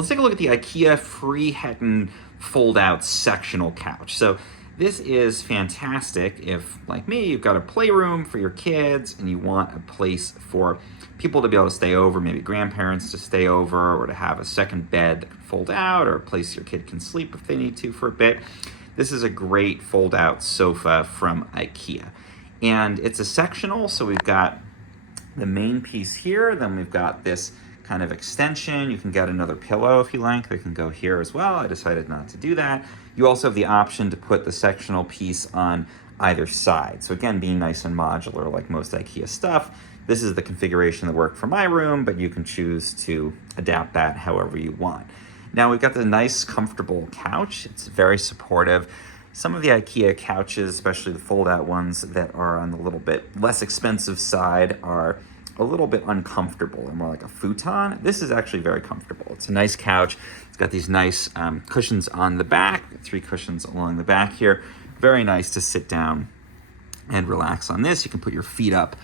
Let's take a look at the IKEA Frieheten fold-out sectional couch. So this is fantastic if, like me, you've got a playroom for your kids and you want a place for people to be able to stay over, maybe grandparents to stay over, or to have a second bed that can fold out, or a place your kid can sleep if they need to for a bit. This is a great fold-out sofa from IKEA. And it's a sectional, so we've got the main piece here, then we've got this kind of extension. You can get another pillow if you like, that can go here as well. I decided not to do that. You also have the option to put the sectional piece on either side. So again, being nice and modular like most IKEA stuff, this is the configuration that worked for my room, but you can choose to adapt that however you want. Now we've got the nice, comfortable couch. It's very supportive. Some of the IKEA couches, especially the fold-out ones that are on the little bit less expensive side, are a little bit uncomfortable and more like a futon. This is actually very comfortable. It's a nice couch. It's got these nice cushions on the back, 3 cushions along the back here. Very nice to sit down and relax on this. You can put your feet up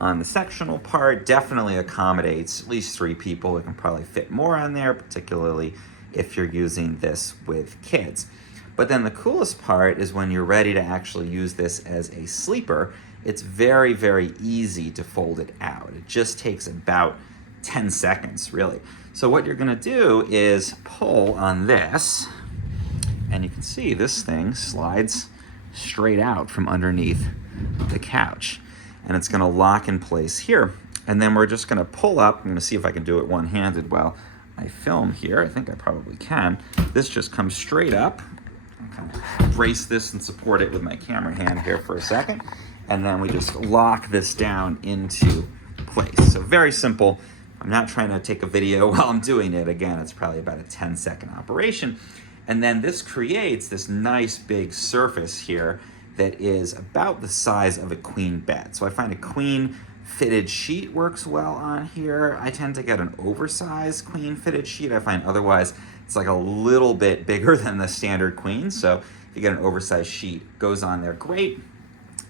on the sectional part. Definitely accommodates at least 3 people. It can probably fit more on there, particularly if you're using this with kids. But then the coolest part is when you're ready to actually use this as a sleeper, it's very, very easy to fold it out. It just takes about 10 seconds, really. So what you're gonna do is pull on this, and you can see this thing slides straight out from underneath the couch. And it's gonna lock in place here. And then we're just gonna pull up. I'm gonna see if I can do it one-handed while I film here. I think I probably can. This just comes straight up. I'll kind of brace this and support it with my camera hand here for a second. And then we just lock this down into place. So very simple. I'm not trying to take a video while I'm doing it. Again, it's probably about a 10-second operation. And then this creates this nice big surface here that is about the size of a queen bed. So I find a queen fitted sheet works well on here. I tend to get an oversized queen fitted sheet. I find otherwise it's like a little bit bigger than the standard queen. So if you get an oversized sheet, it goes on there great.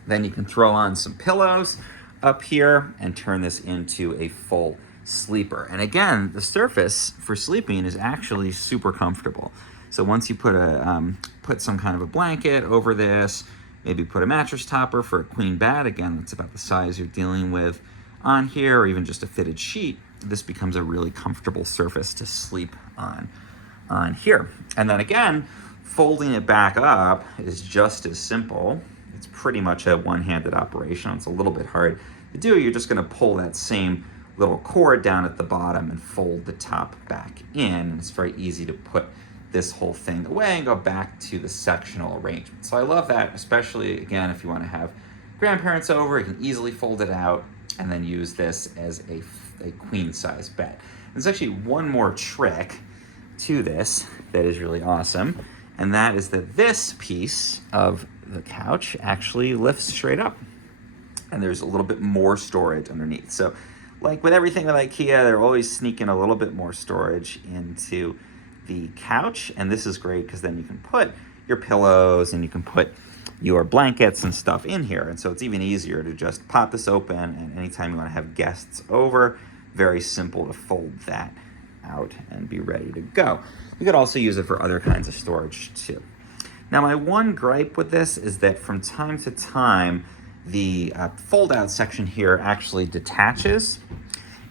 Then you can throw on some pillows up here and turn this into a full sleeper. And again, the surface for sleeping is actually super comfortable. So once you put some kind of a blanket over this, maybe put a mattress topper for a queen bed, again, that's about the size you're dealing with on here, or even just a fitted sheet, this becomes a really comfortable surface to sleep on here. And then again, folding it back up is just as simple. It's pretty much a one-handed operation. It's a little bit hard to do. You're just gonna pull that same little cord down at the bottom and fold the top back in. And it's very easy to put this whole thing away and go back to the sectional arrangement. So I love that, especially, again, if you wanna have grandparents over, you can easily fold it out and then use this as a queen-size bed. There's actually one more trick to this that is really awesome, and that is that this piece of the couch actually lifts straight up, and there's a little bit more storage underneath. So like with everything with IKEA, they're always sneaking a little bit more storage into the couch, and this is great because then you can put your pillows and you can put your blankets and stuff in here. And so it's even easier to just pop this open, and anytime you want to have guests over, very simple to fold that out and be ready to go. You could also use it for other kinds of storage too. Now, my one gripe with this is that from time to time, the fold-out section here actually detaches.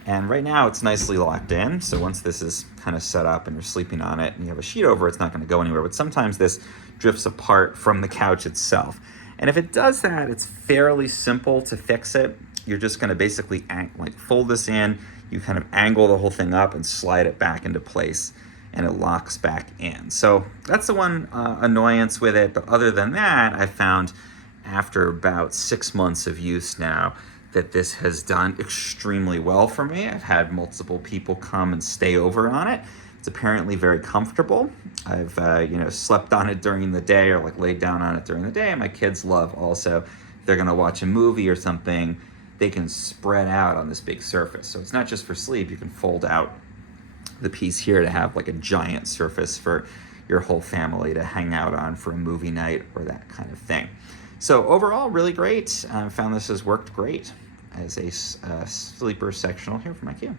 And right now it's nicely locked in. So once this is kind of set up and you're sleeping on it and you have a sheet over, it's not gonna go anywhere. But sometimes this drifts apart from the couch itself. And if it does that, it's fairly simple to fix it. You're just gonna basically fold this in, you kind of angle the whole thing up and slide it back into place, and it locks back in. So that's the one annoyance with it. But other than that, I found after about 6 months of use now that this has done extremely well for me. I've had multiple people come and stay over on it. It's apparently very comfortable. I've slept on it during the day, or like laid down on it during the day. And my kids love also, if they're gonna watch a movie or something, they can spread out on this big surface. So it's not just for sleep, you can fold out the piece here to have like a giant surface for your whole family to hang out on for a movie night or that kind of thing. So overall, really great. I found this has worked great as a sleeper sectional here from IKEA.